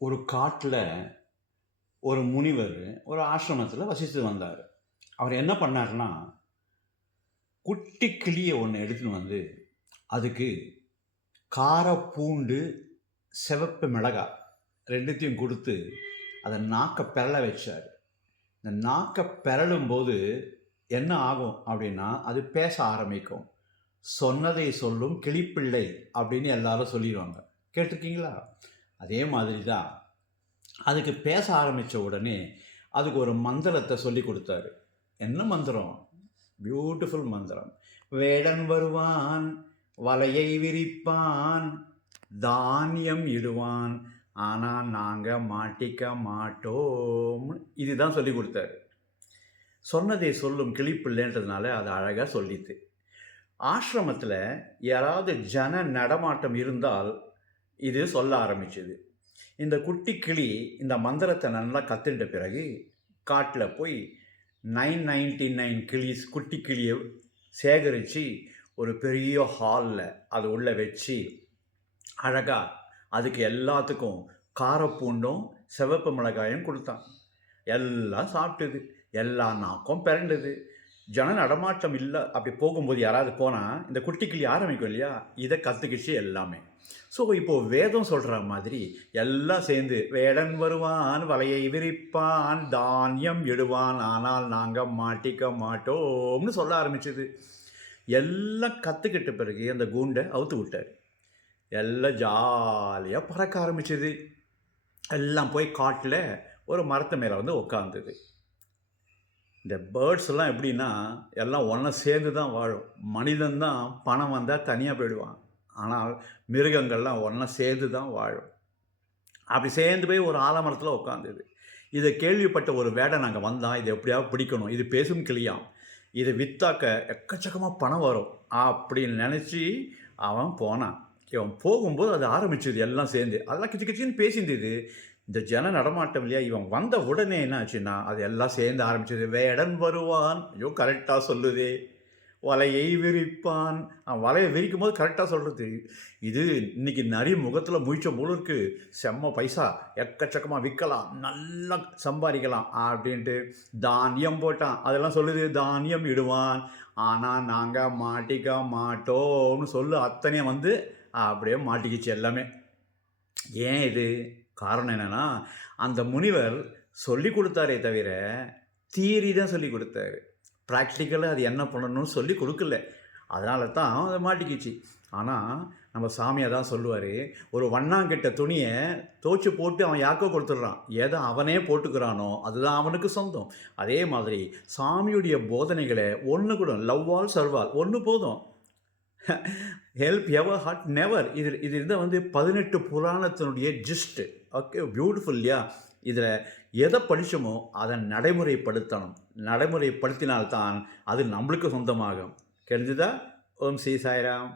ஒரு காட்டில் ஒரு முனிவர் ஒரு ஆசிரமத்தில் வசித்து வந்தார். அவர் என்ன பண்ணார்னா, குட்டி கிளியை ஒன்று எடுத்துன்னு வந்து அதுக்கு கார பூண்டு, சிவப்பு மிளகாய் ரெண்டுத்தையும் கொடுத்து அதை நாக்கை பெரள வச்சார். இந்த நாக்கை பெரளும்போது என்ன ஆகும் அப்படின்னா, அது பேச ஆரம்பிக்கும். சொன்னதை சொல்லும் கிளிப்பிள்ளை அப்படின்னு எல்லாரும் சொல்லிடுவாங்க. கேட்டிருக்கீங்களா? அதே மாதிரி தான் அதுக்கு பேச ஆரம்பித்த உடனே அதுக்கு ஒரு மந்திரத்தை சொல்லி கொடுத்தாரு. என்ன மந்திரம்? பியூட்டிஃபுல் மந்திரம். வேடன் வருவான், வலையை விரிப்பான், தானியம் இடுவான், ஆனால் நாங்கள் மாட்டிக்க மாட்டோம். இதுதான் சொல்லி கொடுத்தாரு. சொன்னதை சொல்லும் கிளிப்பிள்ளைன்றதுனால அது அழகாக சொல்லித்து. ஆசிரமத்தில் யாராவது ஜன நடமாட்டம் இருந்தால் இது சொல்ல ஆரம்பிச்சது. இந்த குட்டி கிளி இந்த மந்திரத்தை நல்லா கற்றுட்ட பிறகு காட்டில் போய் 999 கிளிஸ் குட்டி கிளியை சேகரித்து ஒரு பெரிய ஹாலில் அது உள்ளே வச்சு அழகாக அதுக்கு எல்லாத்துக்கும் காரப்பூண்டும் சிவப்பு மிளகாயும் கொடுத்தான். எல்லாம் சாப்பிட்டுது, எல்லா நாக்கும் பிறண்டது. ஜன நடமாட்டம் இல்லை. அப்படி போகும்போது யாராவது போனால் இந்த குட்டி கிளி ஆரம்பிக்கும் இல்லையா, இதை கற்றுக்கிச்சு எல்லாமே. ஸோ இப்போது வேதம் சொல்கிற மாதிரி எல்லாம் சேர்ந்து வேடன் வருவான், வலையை விரிப்பான், தானியம் இடுவான், ஆனால் நாங்கள் மாட்டிக்க மாட்டோம்னு சொல்ல ஆரம்பிச்சது. எல்லாம் கற்றுக்கிட்ட பிறகு அந்த கூண்டை அவுத்து விட்டார். எல்லாம் ஜாலியாக பறக்க ஆரம்பிச்சது. எல்லாம் போய் காட்டில் ஒரு மரத்து மேலே வந்து உட்காந்துது. இந்த பேர்ட்ஸ்லாம் எப்படின்னா எல்லாம் ஒன்றா சேர்ந்து தான் வாழும். மனிதன்தான் பணம் வந்தால் தனியாக போயிடுவான். ஆனால் மிருகங்கள்லாம் ஒன்றா சேர்ந்து தான் வாழும். அப்படி சேர்ந்து போய் ஒரு ஆலமரத்தில் உட்காந்துது. இதை கேள்விப்பட்ட ஒரு வேடன் அங்கே வந்தான். இதை எப்படியாவது பிடிக்கணும், இது பேசும் கிளியாம், இதை விற்றாக்க எக்கச்சக்கமாக பணம் வரும் அப்படின்னு நினச்சி அவன் போனான். இவன் போகும்போது அது ஆரம்பிச்சது எல்லாம் சேர்ந்து. அதெல்லாம் கிச்சு கிச்சின்னு பேசியிருந்தது. இந்த ஜன நடமாட்டம் இல்லையா, இவன் வந்த உடனே என்ன ஆச்சுன்னா அது எல்லாம் சேர்ந்து ஆரம்பிச்சது. வேடன் வருவான், ஐயோ கரெக்டாக சொல்லுதே, வலையை விரிப்பான், வலையை விரிக்கும் போது கரெக்டாக சொல்கிறது. இது இன்னைக்கு நிறைய முகத்தில் முயற்ச போல இருக்கு, செம்ம பைசா, எக்கச்சக்கமாக விற்கலாம், நல்லா சம்பாதிக்கலாம் அப்படின்ட்டு தானியம் போட்டான். அதெல்லாம் சொல்லுது, தானியம் இடுவான், ஆனால் நாங்கள் மாட்டிக்க மாட்டோம்னு சொல்லு அத்தனையும் வந்து அப்படியே மாட்டிக்கிச்சு எல்லாமே. ஏன் இது காரணம் என்னென்னா, அந்த முனிவர் சொல்லி கொடுத்தாரே தவிர தியரி தான் சொல்லி கொடுத்தாரு. ப்ராக்டிக்கலாக அது என்ன பண்ணணும்னு சொல்லி கொடுக்கல. அதனால தான் அதை மாட்டிக்கிச்சு. ஆனால் நம்ம சாமியாக தான் சொல்லுவார், ஒரு வண்ணாங்கிட்ட துணியை தோச்சு போட்டு அவன் யாக்கோ கொடுத்துட்றான், எதை அவனே போட்டுக்கிறானோ அதுதான் அவனுக்கு சொந்தம். அதே மாதிரி சாமியுடைய போதனைகளை ஒன்று கூட லவ் ஆல் சர்வால் ஒன்று போதும், ஹெல்ப் எவர் ஹார்ட் நெவர். இது இருந்தால் வந்து 18 புராணத்தினுடைய ஜிஸ்ட்டு. ஓகே, பியூட்டிஃபுல் இல்லையா? இதில் எதை படித்தோமோ அதை நடைமுறைப்படுத்தணும். நடைமுறைப்படுத்தினால்தான் அது நம்மளுக்கு சொந்தமாகும். தெரிஞ்சுதா? ஓம் ஸ்ரீ சாய்ராம்.